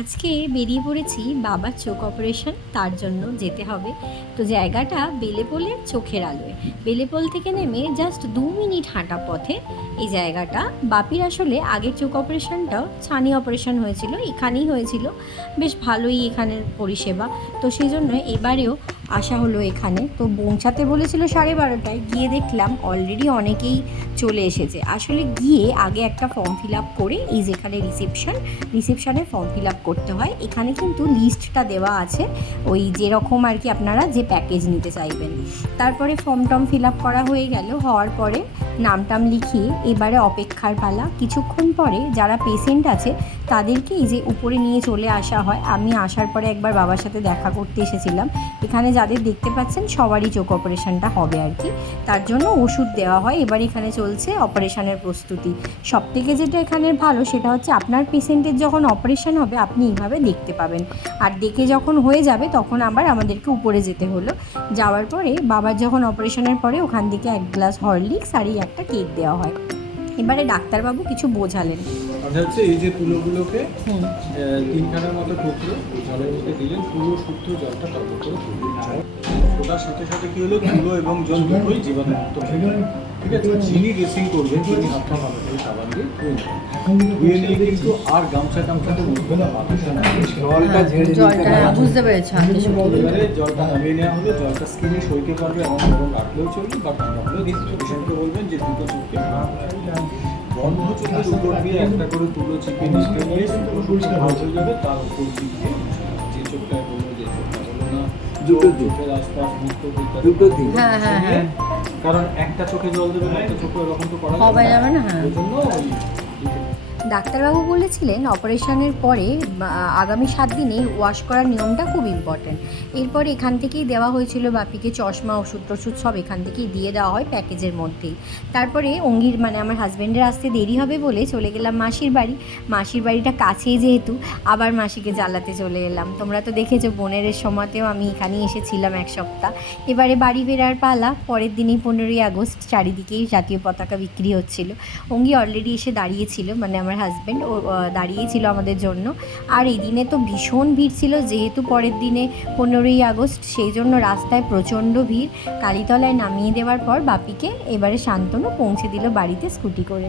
আজকে বেরিয়ে পড়েছি বাবার চোখ অপারেশন, তার জন্য যেতে হবে। তো জায়গাটা বেলেপোলের চোখের আলোয়। বেলেপোল থেকে নেমে জাস্ট 2 মিনিট হাঁটা পথে এই জায়গাটা। বাপির আসলে আগের চোখ অপারেশনটাও ছানি অপারেশন হয়েছিল, এখানেই হয়েছিল। বেশ ভালোই এখানের পরিষেবা। তো সেই জন্য এবারেও আসা হলো এখানে। তো পৌঁছাতে বলেছিল 12:30টায়, গিয়ে দেখলাম অলরেডি অনেকেই চলে এসেছে। আসলে গিয়ে আগে একটা ফর্ম ফিল আপ করে, এই যেখানে রিসেপশানে ফর্ম ফিল আপ করতে হয়। এখানে কিন্তু লিস্টটা দেওয়া আছে, ওই যেরকম আর কি আপনারা যে প্যাকেজ নিতে চাইবেন। তারপরে ফর্ম ফিল আপ করা হওয়ার পরে নামটাম লিখিয়ে এবারে অপেক্ষার পালা। কিছুক্ষণ পরে যারা পেশেন্ট আছে তাদেরকে এই যে উপরে নিয়ে চলে আসা হয়। আমি আসার পরে একবার বাবার সাথে দেখা করতে এসেছিলাম। এখানে যাদের দেখতে পাচ্ছেন সবারই চোখ অপারেশনটা হবে আর কি, তার জন্য ওষুধ দেওয়া হয়। এবার এখানে চলছে অপারেশনের প্রস্তুতি। সবথেকে যেটা এখানের ভালো সেটা হচ্ছে আপনার পেশেন্টের যখন অপারেশন হবে আপনি এইভাবে দেখতে পাবেন, আর দেখে যখন হয়ে যাবে তখন আবার আমাদেরকে উপরে যেতে হলো। যাওয়ার পরে বাবার যখন অপারেশনের পরে ওখান থেকে 1 গ্লাস হরলিক্স আর এই একটা কেক দেওয়া হয়। এবারে ডাক্তারবাবু কিছু বোঝালেন। হচ্ছে এই যে তুলোগুলোকে তিনখানার মতো টুকরো জলের মধ্যে দিলেন, পুরো শুদ্ধ জলটা টকবক করে তুলবেন। ওটার সাথে সাথে কী হলো, তুলো এবং জল দুটোই জীবাণুমুক্ত হয়ে গেল। ঠিক আছে, যিনি ড্রেসিং করবেন তিনি হাত পা ভালো করে সাবান দিয়ে ধুয়ে নিয়ে কিন্তু আর গামছা টামছাতে মুখবে না, জলটা ঝেড়ে বুঝতে পেরেছি। এবারে জলটা নামিয়ে নেওয়া হলো। জলটা স্কিনে সইতে পারবে এবং রাখলেও চলবে, বাট নাহলে পেশেন্টকে বলবেন যে দুটো চোখকে বন্ধ চোখের উপর দিয়ে একটা করে তুলো চিপে নিচে নিয়ে ভালো হয়ে যাবে, তার উপর চিপে যে চোখটা বললো, যে চোখটা বলো না, দুটো চোখের আশপাশ দুটো দিন। কারণ একটা চোখে জল দেবে না, একটা চোখে এরকম তো করা যাবে না। ওই জন্য ডাক্তারবাবু বলেছিলেন অপারেশনের পরে আগামী 7 দিনে ওয়াশ করার নিয়মটা খুব ইম্পর্ট্যান্ট। এরপরে এখান থেকেই দেওয়া হয়েছিল বাপিকে চশমা, ওষুধ টষুধ সব এখান থেকেই দিয়ে দেওয়া হয় প্যাকেজের মধ্যেই। তারপরে অঙ্গির আমার হাজব্যান্ডের আসতে দেরি হবে বলে চলে গেলাম মাসির বাড়ি। মাসির বাড়িটা কাছেই যেহেতু, আবার মাসিকে জ্বালাতে চলে এলাম। তোমরা তো দেখেছো বোনের সময়তেও আমি এখানেই এসেছিলাম 1 সপ্তাহ। এবারে বাড়ি ফেরার পালা। পরের দিনই 15ই আগস্ট, চারিদিকেই জাতীয় পতাকা বিক্রি হচ্ছিল। অঙ্গি অলরেডি এসে দাঁড়িয়েছিল, আমার হাজব্যান্ড ও দাঁড়িয়েছিল আমাদের জন্য। আর এই দিনে তো ভীষণ ভিড় ছিল, যেহেতু পরের দিনে 15ই আগস্ট, সেই জন্য রাস্তায় প্রচণ্ড ভিড়। কালীতলায় নামিয়ে দেওয়ার পর বাপিকে এবারে শান্তনু পৌঁছে দিল বাড়িতে স্কুটি করে।